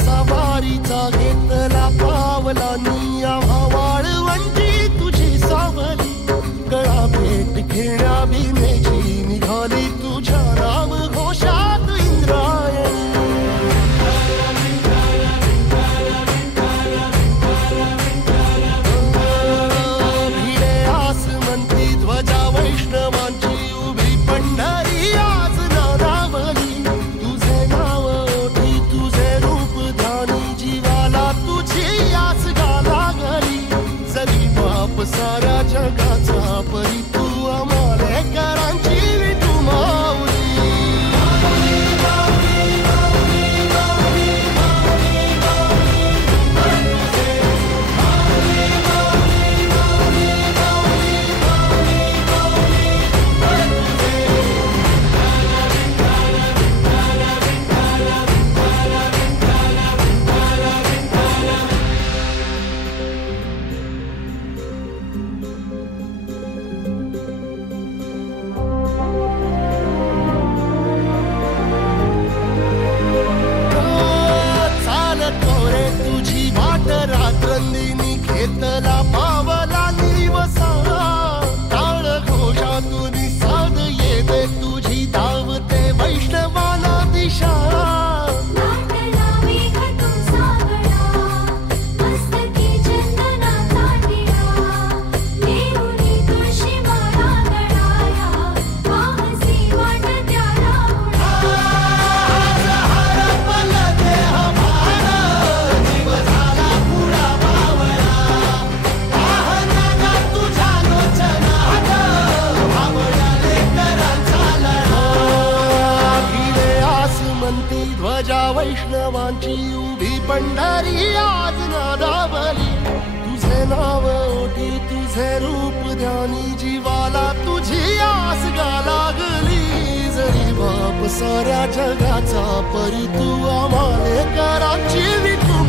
सवारीचा घेतला पावला निया वाळवंटी तुझी सावली गळा भेट घेण्या भीमेची निघाली तुझ्या नाम घोषात इंद्रायणी भिडे आसमंती ध्वजा वैष्णवांची उभी पंढरी आज नादावली तुझे नाव ओठी तुझे रूप ध्यानी जीवाला तुझी आस गा लागली जरी बाप साऱ्या जगाचा परी तू आमालेकरांची विठू माऊली रात्रंदिनी घेतला पावला निवसा टाळ घोषातून साध येते तुझी धावते वैष्णवाला दिशा ध्वजा वैष्णवांची उभी पंढरी आज नादावली तुझे नाव ओठी तुझे रूप ध्यानी जीवाला तुझी आस गा लागली जरी बाप साऱ्या जगाचा परी तू आमालेकरांची विठू